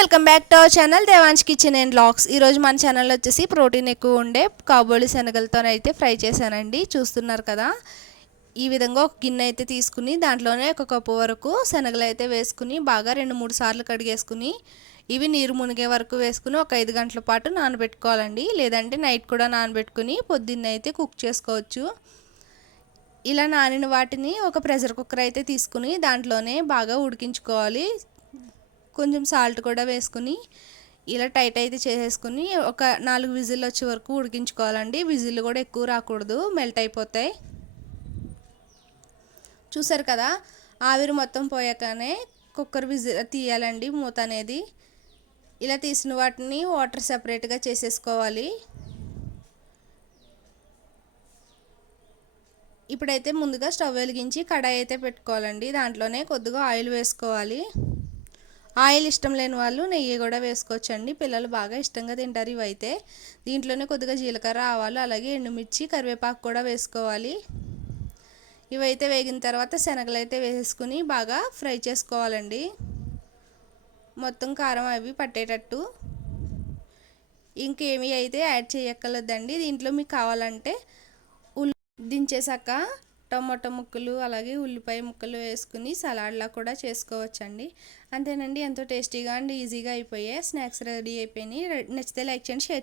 Welcome back to our channel Devansh kitchen and vlogs ఈరోజు మన channel వచ్చేసి protein ఎక్కువ ఉండే కాబోలి శనగలతో అయితే ఫ్రై చేశానండి. చూస్తున్నారు కదా? ఈ విధంగా ఒక గిన్నె అయితే తీసుకుని దాంట్లోనే ఒక కప్పు వరకు శనగలు అయితే వేసుకుని బాగా రెండు మూడు సార్లు కడిగేసుకుని ఇవి నీరు మునిగే వరకు వేసుకుని ఒక ఐదు గంటల పాటు నానబెట్టుకోవాలండి. లేదంటే నైట్ కూడా నానబెట్టుకుని పొద్దున్న అయితే కుక్ చేసుకోవచ్చు. ఇలా నానిన వాటిని ఒక ప్రెషర్ కుక్కర్ అయితే తీసుకుని దాంట్లోనే బాగా ఉడికించుకోవాలి. కొంచెం సాల్ట్ కూడా వేసుకుని ఇలా టైట్ అయితే చేసేసుకుని ఒక నాలుగు విజిల్ వచ్చే వరకు ఉడికించుకోవాలండి. విజిల్ కూడా ఎక్కువ రాకూడదు మెల్ట్ అయిపోతాయి. చూసారు కదా ఆవిరి మొత్తం పోయాకనే కుక్కర్ విజిల్ తీయాలండి మూత అనేది. ఇలా తీసిన వాటిని వాటర్ సపరేట్గా చేసేసుకోవాలి. ఇప్పుడైతే ముందుగా స్టవ్ వెలిగించి కడాయి అయితే పెట్టుకోవాలండి. దాంట్లోనే కొద్దిగా ఆయిల్ వేసుకోవాలి. ఆయిల్ ఇష్టం లేని వాళ్ళు నెయ్యి కూడా వేసుకోవచ్చండి. పిల్లలు బాగా ఇష్టంగా తింటారు ఇవైతే. దీంట్లోనే కొద్దిగా జీలకర్ర ఆవాలు అలాగే ఎండుమిర్చి కరివేపాకు కూడా వేసుకోవాలి. ఇవైతే వేగిన తర్వాత శనగలు అయితే వేసుకుని బాగా ఫ్రై చేసుకోవాలండి. మొత్తం కారం అవి పట్టేటట్టు. ఇంకేమి అయితే యాడ్ చేయక్కర్లేదండి. దీంట్లో మీకు కావాలంటే ఉల్లి దించేసాక టమాటో ముక్కలు అలాగే ఉల్లిపాయ ముక్కలు వేసుకుని సలాడ్లా కూడా చేసుకోవచ్చండి. అంతేనండి ఎంతో టేస్టీగా అండ్ ఈజీగా అయిపోయాయి స్నాక్స్ రెడీ అయిపోయినాయి. నచ్చితే లైక్ చేయండి షేర్